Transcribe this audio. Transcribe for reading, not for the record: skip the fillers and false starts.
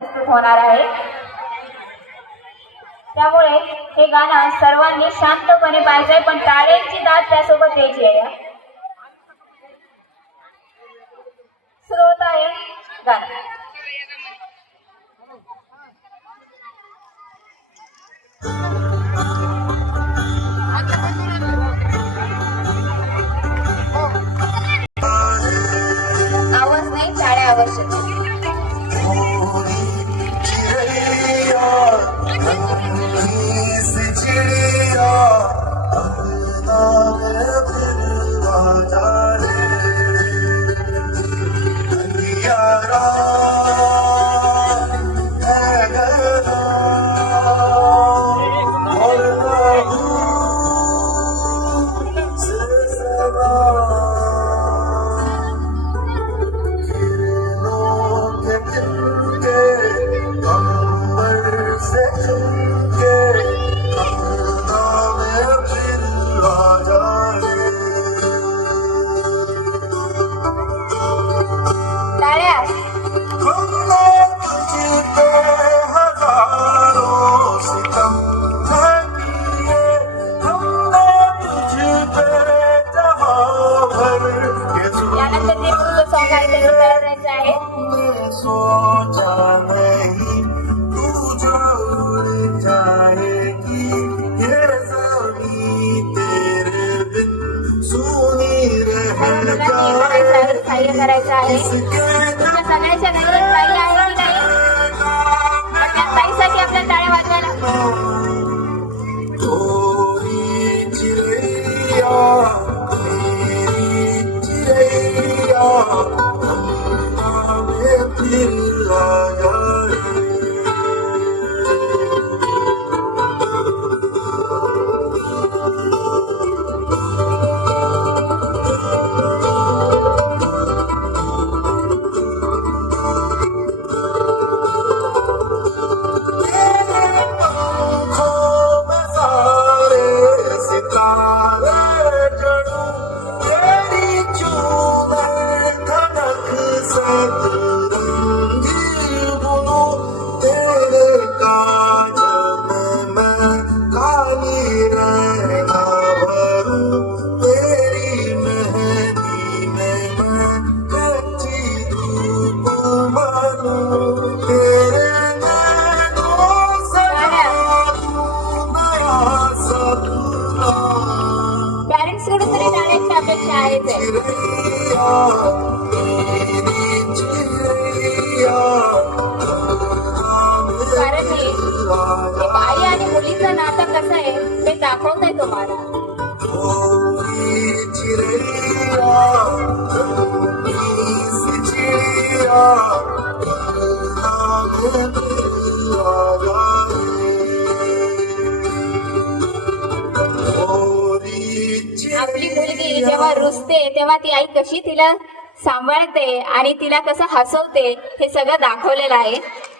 प्रस्तुत होणार आहे। त्यामुळे हे गाणं सर्वांनी शांतपणे पाहिजे, पण टाळ्यांची दाद त्यासोबत द्यायची आहे। सुरू आहे गाणं। आवाज नाही, टाळ्या आवश्यक। सहाय्य करायचं आहे। तुमच्या सगळ्याच्या घरी एक ताई आहे की नाही? त्या ताईसाठी आपल्या टाळ्या वाजवायला। कारण आई आणि मुलीचं नातं कसं आहे ते दाखवतंय तुम्हाला। आपली मुलगी जेव्हा रुसते तेव्हा ती आई कशी तिला सांभाळते आणि तिला कसं हसवते हे सगळं दाखवलेलं आहे।